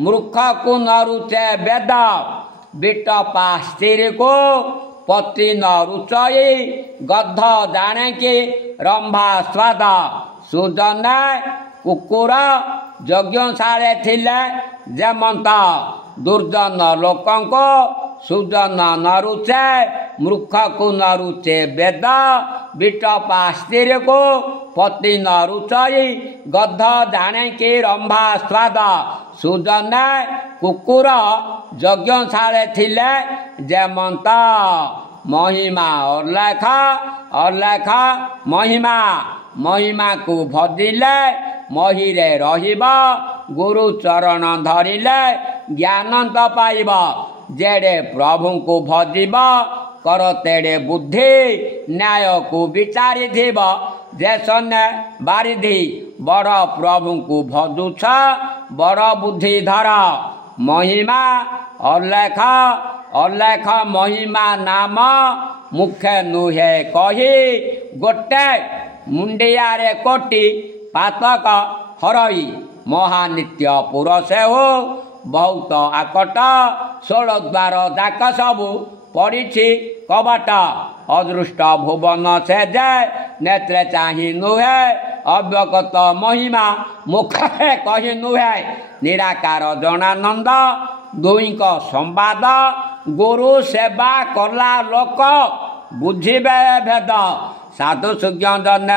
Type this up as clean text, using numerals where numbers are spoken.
मूर्ख को न रुचे वेद बिटपा स्त्री को पति न रुचई गध जाने की रंभा स्वाद सुजन कुकुर यज्ञशाले थिले जेमंत दुर्जन लोकंको सुजन न रुचे मूर्ख को न रुचे वेद बिटपा स्त्री को पति न रुचई गध जाने की रंभा स्वाद सुजन कुकुर यज्ञशाले थिले जेमंत महिमा अलेख महिमा महिमा को भजिले महीरे रहिबा गुरु चरण धरिले ज्ञान तो पाइब जेड़े प्रभु को भजिब कर तेड़े बुद्धि न्याय को विचारी थीब जे सन्ने बारिधि बड़ प्रभु को भजुछ बड़ बुद्धि धर महिमा अलेख महिमा नाम मुखे नुहे कही गोटे मुंडिया कोटि पातक हरई महानित्य पुरुष हो बहुत आकट 16 द्वार जाक सबू पड़ी कबाट अदृष्ट भुवन से जाए नेत्रे चाही नुहे अव्यगत महिमा मुखे कही नुहे निराकार जनानंद दुईक संवाद गुरु सेवा कला लोक बुझिबे भेद साधु सुज्ञ जन